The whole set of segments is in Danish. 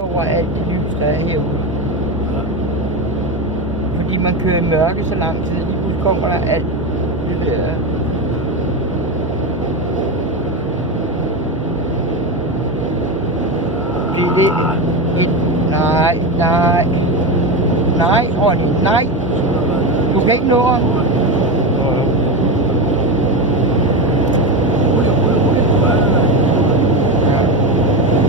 over alt det lys, der er herude. Fordi man kører i mørke så lang tid, lige pludselig kommer der alt det der. Det er det. Nej, Ronny, nej. Du kan ikke nå ham.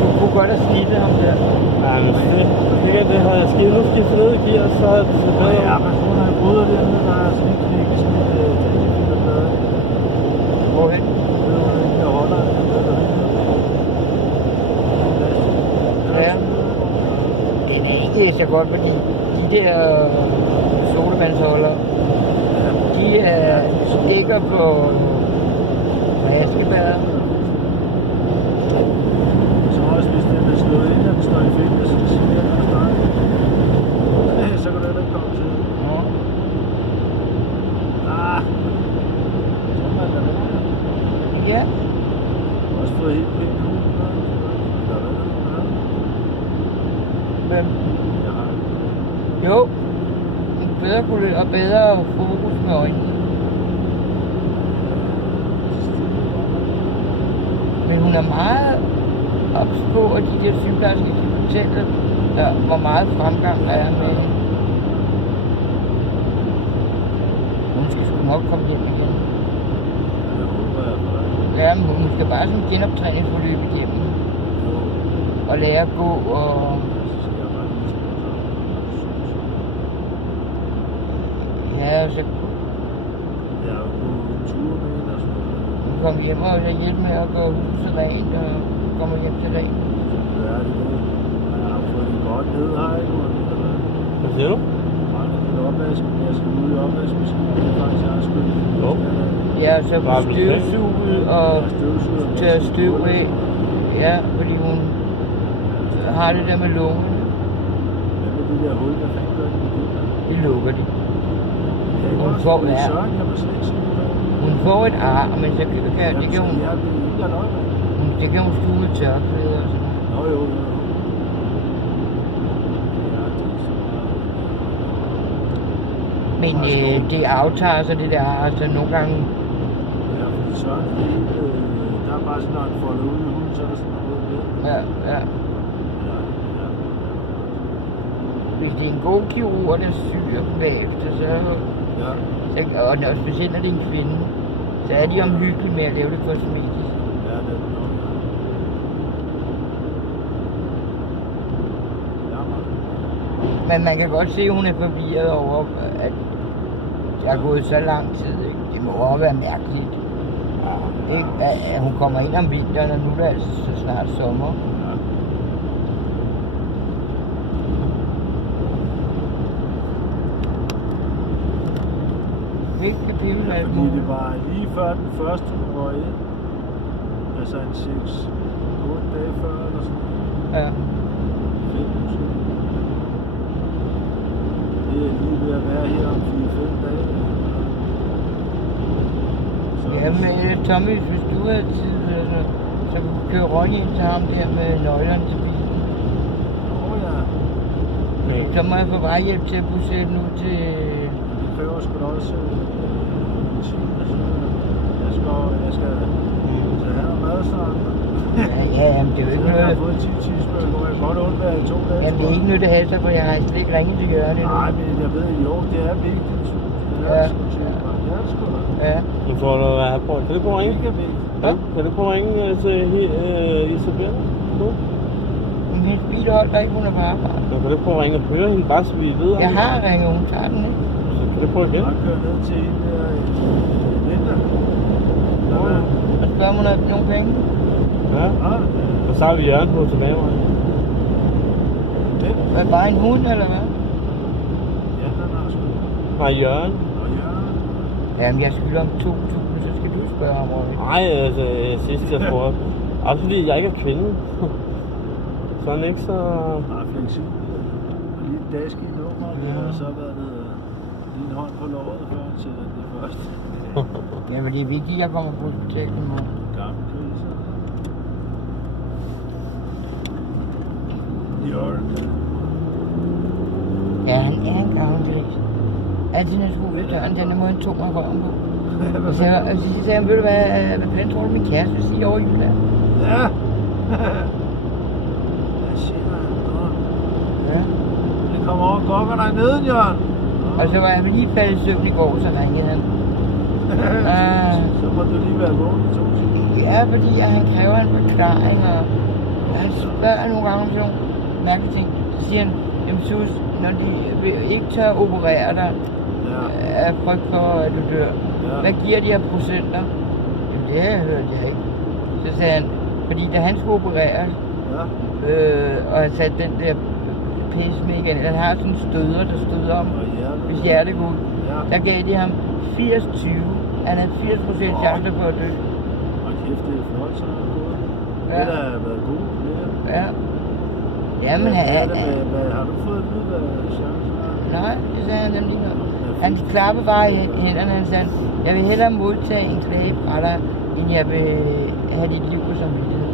Du kunne godt have slidtet ham der. Ja, men det har jeg skidt. Nu skiftet ned i gear, så er det bedre. Ja, men hun har bryder dernede, der er sådan en knække smidt tænkefilerblade. Hvorhen? Jeg holder Ja. Den er ikke så godt, fordi de der sodavandsholder, de stikker på vaskebad. Så også hvis den er slået ind, og den står i fedt, så siger jeg, så kan det ikke komme til. Ja. Også fået helt pænt nu. Hvem? Jo. Bedre kulør og bedre fokus med øjnene. Men hun er meget ops på, at de der sygeplejersker kan fortælle, hvor meget fremgang der er med. Hun skal sgu nok komme hjem igen. Ja, men hun skal bare sådan genoptræningsforløb igennem. Og lære at gå og... Ja, og så... Ja, og gå ture med hende og sådan noget. Hun kommer hjem og vil hjælpe med at gå huset rent og kommer hjem til rent. Ja, det er det. Jeg har fået det godt ned her, ikke? Hvad siger du? Lidt opvask, jeg skal ud i opvaskemaskinen, det er faktisk jeg har skyldt. Jo. Ja, så på støvsuget og tørre støv af. Ja, fordi hun har det der med lungen. Hvad med de der hul, der fanden gør de med det der? Det lukker de. Hun får det. ja. Søren kan man slet ikke sige det. Hun får et ar, men så kan det kan hun, Ja, det er ikke løgn. det kan hun stue med tørklæde og sådan. Nå jo. Ja, det er så Men det aftager sig det der ar, så nogle gange... ja, fordi Søren, der er bare sådan, når han får det ud i hunden, så er der sådan noget ved. Ja. Hvis det er en god kirurg, der syr dem bagefter, så... Ja. Og specielt når det er en kvinde, så er de omhyggelige med at lave det kosmetisk. Ja, det er det nok, ja. Men man kan godt se, at hun er forvirret over, at der er gået så lang tid. Ikke? Det må også være mærkeligt. Ikke? At hun kommer ind om vinteren, og nu er det altså så snart sommer. Ikke kan pille med alt Fordi muligt. det var lige før den første røg ind. Altså en 6-8 dage før eller sådan noget. Ja. Det er lige ved at være her om 4-5 dage. Jamen Tommy, hvis du har tid, så kan du køre Ronny ind til ham der med nøglerne til bilen. Ja. Så må jeg få bare hjælp til at bussere den ud til... Det kræver sgu da også benzin og sådan noget. Jeg skal have noget mad snart. Ja, jamen det er jo ikke Jeg har noget... fået 10 tidsmøl, hvor jeg godt undvære i 2 dage. Jamen det er ikke noget, det haster, for jeg har slet ikke ringet til Jørgen endnu. Nej, men jeg ved jo, det er vigtigt. Det er sgu til mig. Det er det sgu da. Ja. Nu får du være på. Kan du prøve at ringe? Mega vigtigt. Ja. Kan du prøve at ringe til Isabella? Nu? Men hendes bil holder ikke, hun er på arbejde. Kan du prøve at ringe og høre hende, bare så vi ved? Jeg har ringet, hun tager den ikke. Så kan du prøve igen? Jeg kører ned til en der Linda. Og spørger, om hun har nogle penge. Ja. Og så har vi Jørgen på tilbage. Hvad, bare en hund, eller hvad? Ja, den har sgu. Nej, Jørgen. Nå, Jørgen. Jamen, jeg skylder om 2.000, så skal du spørge ham over det. Nej, altså sidst jeg spurgte. Også fordi jeg ikke er kvinde. Sådan ikke så... Meget fleksibel. Og lige et dask i nummer, det har så været lige en hånd på låret, før han sætter det første. Ja, men det er vigtigt, at jeg kommer på hospitalet i morgen. Gammel krise. Ja, han er en gammel gris. Altid når jeg skulle ud af døren, den måde han tog mig røven på. Og så sagde han, ved du hvad fanden tror du min kæreste vil sige over i Jylland? Ja. Hvad siger han? Ja. Det kommer over gokker dig ned, Jørgen. Og så var jeg lige faldet i søvn i går, så ringede han. Så må du lige være vågen i 2 timer. Ja, fordi han kræver en forklaring, og han spørger nogle gange om sådan nogle mærkelige ting. Så siger han, jamen Sus, når de ikke tør operere dig, af frygt for, at du dør, hvad giver de her procenter? Jamen det hørte jeg ikke. Så sagde han, fordi da han skulle opereres, og han satte den der pacemaker ind, han har sådan en støder, der støder om, hvis hjertet går ud, der gav de ham 80-20. Han havde 80% chance for at dø. Og kæft, det er flot, så er det gået. Det har været god. Ja. Jamen, har du fået at vide, hvad chancen er? Nej, det sagde han nemlig ikke. Han klappede bare i hænderne, han sagde, jeg vil hellere modtage en klage fra dig, end jeg vil have dit liv på samvittighed.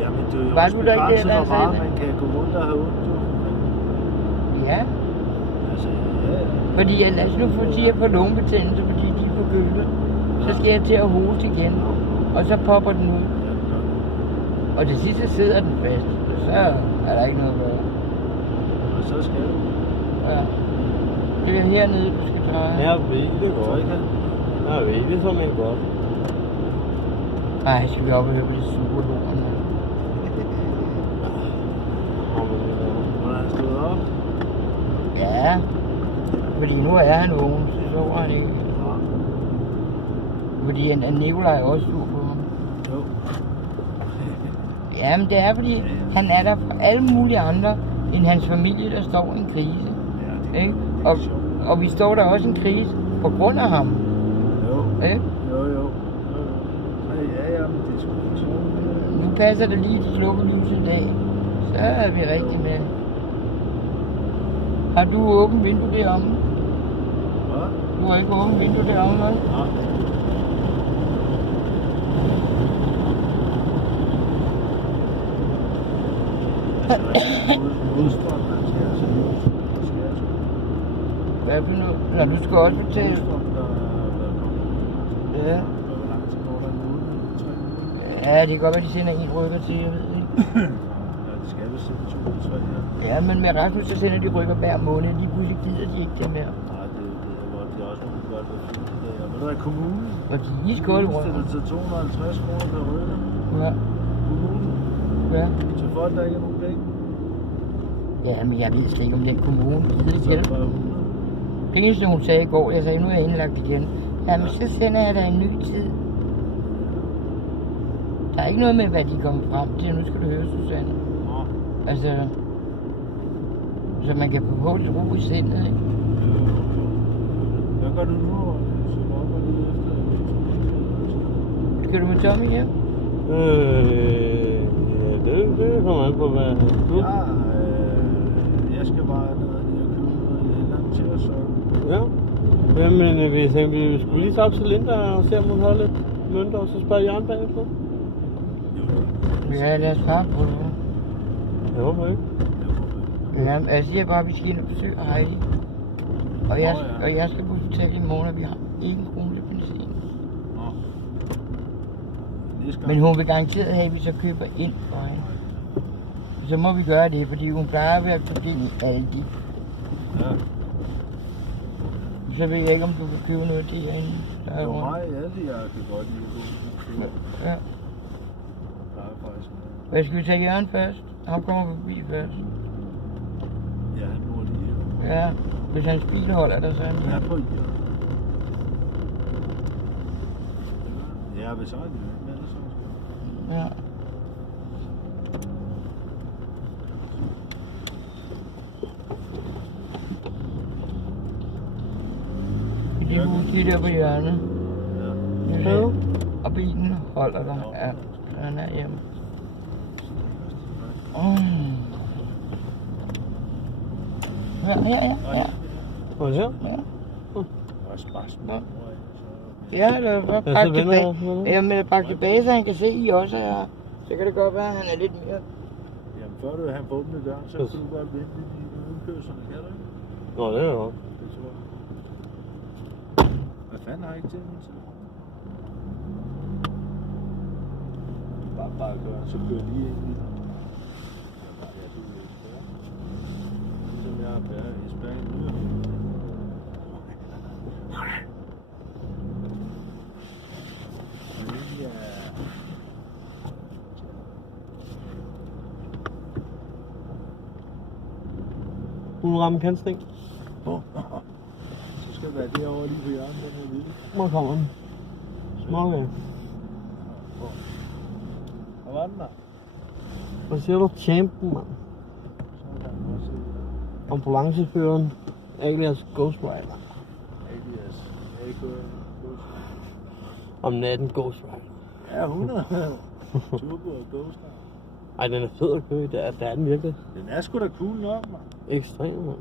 Ja, men det er jo var også begrænset, hvor meget man kan gå rundt og have ondt. Ja. Altså, Fordi lad os nu få siger på lungebetændelse, fordi de er forkølet. Så skal jeg til at hoste igen, og så popper den ud. Og til sidst så sidder den fast, og så er der ikke noget at gøre. Og så skal du. Ja. Det er hernede, du skal dreje. Jeg ved det godt. Jeg ved det som en godt. Nej, skal vi op og høre på de superlorene. Hvordan er stået op? Ja. Fordi nu er han vågen, så sover han ikke. Fordi Nikolaj er også sur på ham. Jo. Jamen det er fordi, han er der for alle mulige andre end hans familie, der står i en krise. Ja, ikke? Og vi står der også i en krise på grund af ham. Jo. Ikke? Jo. Ja, men det er sgu ikke sådan. Nu passer det lige til slukke lys i dag. Så er vi rigtig med. Har du åbent vindue deromme? Hvad? Du har ikke åbent vindue deromme, vel? Nej. Modstrøm, man skal altså Hvad for noget? Nå, du skal også betale. Modstrøm, der er kommet. Ja. Hvor lang tid går der? 3 Ja, det kan godt være, de sender en rykker til, jeg ved ikke. Ja, det skal vi sende 2 3 her. Ja, men med Rasmus, så sender de rykker hver måned. Lige pludselig gider de ikke det mere. Nej, det er godt. Det er også nogle godt, hvad fint det er. Ved du hvad, kommunen? Og de er skål i stiller til 250 kroner per rykker. Ja. Kommunen? Ja. Til folk, der ikke er nogen penge. Ja, men jeg ved slet ikke, om den kommune gider ikke Så er det hjælpe. bare 100. Penge, som hun sagde i går, jeg sagde, nu er jeg indlagt igen. Jamen, så sender jeg dig en ny tid. Der er ikke noget med, hvad de kommer frem til. Nu skal du høre, Susanne. Nå. Altså, så man kan få lidt ro i sindet, ikke? Hvad gør du nu? Så op og lidt efter. Skal du med Tommy hjem? Ja, det kommer an på, hvad du... Ja, jeg skal bare ned og lige købe noget andet til os. Ja. Jamen, vi tænkte, vi skulle lige tage op til Linda og se, om hun har lidt mønter, og så spørge Jørgen bagefter. Ja, lad os bare på det. Ja, hvorfor ikke? Ja, jeg siger bare, at vi skal ind og besøge Heidi. Og jeg skal på hotel i morgen, og vi har 1 krone til benzin. Men hun vil garanteret have, at vi så køber ind for hende. Så må vi gøre det, fordi hun plejer at være på den i Aldi. Ja. Så ved jeg ikke, om du kan købe noget derinde. Der er Jo, rundt. mig Aldi, jeg kan godt lide at gå. Ja. Hvad skal vi tage Jørgen først? Han kommer forbi først. Ja, han bor lige her. Ja, hvis hans bil holder der, så er han Ja, her. på Jørgen. Ja, hvis jeg er det, ellers så. Ja. Det er huset der på hjørnet. Ja. Ja. Og bilen holder der. Ja, han er hjemme. Ja. Og her? Ja. Og spørgsmål. Ja, det var bare pakke tilbage. Jeg med at pakke tilbage, så han kan se, I også er Så kan det godt være, at han er lidt mere... Jamen før du han får åbnet døren, så kan du godt vente i udkørslerne, kan du ikke? Nå, det er jo. Det tror jeg. Hvad fanden har jeg ikke til min telefon? Bare køre, så kører jeg lige ind i den. Ja, du er lidt spærre. Ligesom jeg er spærre i den yderligere. Hun ramme kantsten. Så skal det være derovre lige på hjørnet, den her lille. Hvor kommer den? Okay. Hvor var den der? Hvad siger du? Champen, mand. Så kan man også se det. Ambulanceføreren. Alias Ghost Rider. Alias Ghost. Om natten Ghost Rider. Ja, 100. Turbo og Ghost Rider. Ej, den er fed at køre i. Det er den virkelig. Den er sgu da cool nok, mand. Ekstrem, mand.